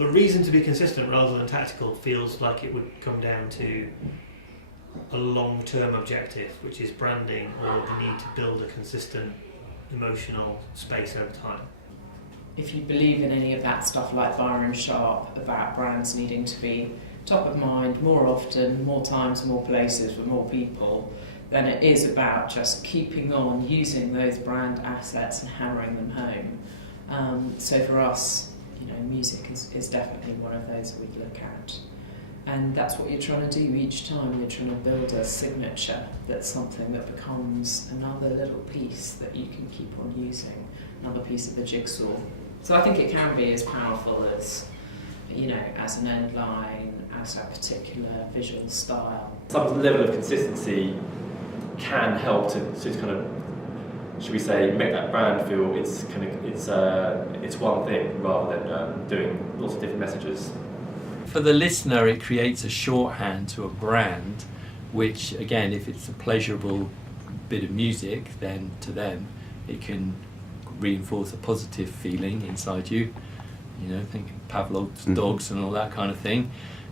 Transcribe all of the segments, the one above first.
the reason to be consistent rather than tactical feels like it would come down to a long-term objective, which is branding or the need to build a consistent emotional space over time. If you believe in any of that stuff like Byron Sharp about brands needing to be top of mind more often, more times, more places, with more people, then it is about just keeping on using those brand assets and hammering them home. So for us, music is definitely one of those that we look at. And that's what you're trying to do each time. You're trying to build a signature that's something that becomes another little piece that you can keep on using, another piece of the jigsaw. So I think it can be as powerful as, as an end line, as a particular visual style. Some level of consistency can help to kind of, should we say, make that brand feel it's one thing rather than doing lots of different messages. For the listener, it creates a shorthand to a brand, which again, if it's a pleasurable bit of music, then to them it can reinforce a positive feeling inside you. Thinking Pavlov's dogs and all that kind of thing.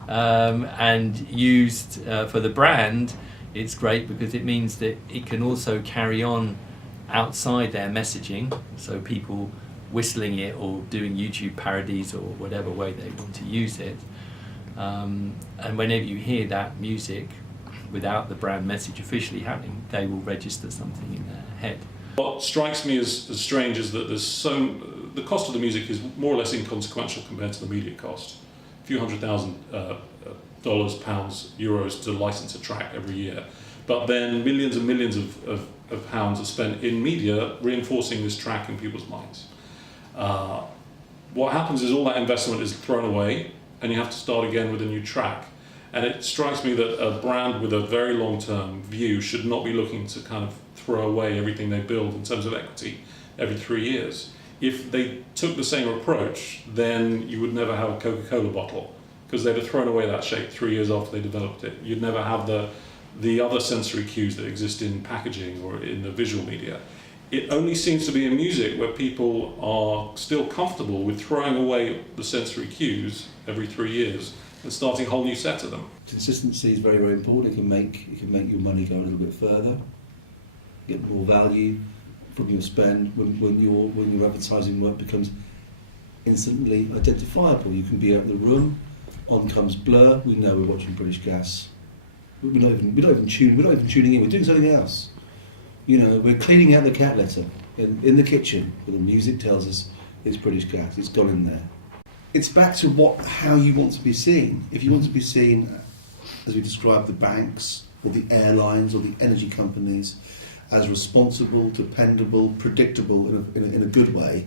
And used for the brand, it's great because it means that it can also carry on outside their messaging, so people whistling it or doing YouTube parodies or whatever way they want to use it. And whenever you hear that music without the brand message officially happening, they will register something in their head. What strikes me as strange is that the cost of the music is more or less inconsequential compared to the media cost. A few $100,000, pounds, euros to license a track every year. But then millions and millions of pounds are spent in media reinforcing this track in people's minds. What happens is all that investment is thrown away and you have to start again with a new track. And it strikes me that a brand with a very long-term view should not be looking to kind of throw away everything they build in terms of equity every 3 years. If they took the same approach, then you would never have a Coca-Cola bottle because they'd have thrown away that shape 3 years after they developed it. You'd never have the other sensory cues that exist in packaging or in the visual media. It only seems to be in music where people are still comfortable with throwing away the sensory cues every 3 years and starting a whole new set of them. Consistency is very, very important. It can make your money go a little bit further, get more value from your spend when your advertising work becomes instantly identifiable. You can be out in the room, on comes Blur, we know we're watching British Gas. We're not even tuning in, we're doing something else. We're cleaning out the cat litter in the kitchen, but the music tells us it's British Gas, it's gone in there. It's back to how you want to be seen. If you want to be seen, as we described, the banks or the airlines or the energy companies as responsible, dependable, predictable in a good way,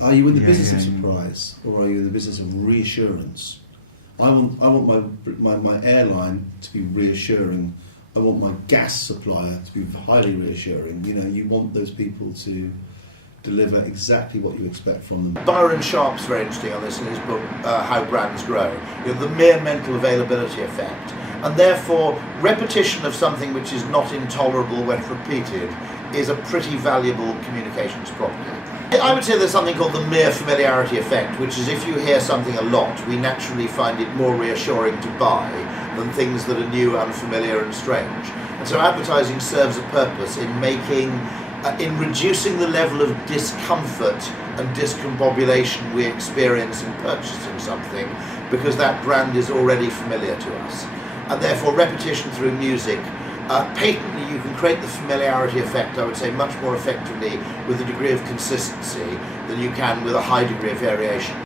are you in the business of surprise or are you in the business of reassurance? I want my airline to be reassuring. I want my gas supplier to be highly reassuring. You want those people to deliver exactly what you expect from them. Byron Sharp's very interesting on this in his book, How Brands Grow. The mere mental availability effect. And therefore, repetition of something which is not intolerable when repeated is a pretty valuable communications property. I would say there's something called the mere familiarity effect, which is if you hear something a lot, we naturally find it more reassuring to buy than things that are new, unfamiliar and strange. And so advertising serves a purpose in reducing the level of discomfort and discombobulation we experience in purchasing something because that brand is already familiar to us. And therefore repetition through music, patently you can create the familiarity effect, I would say, much more effectively with a degree of consistency than you can with a high degree of variation.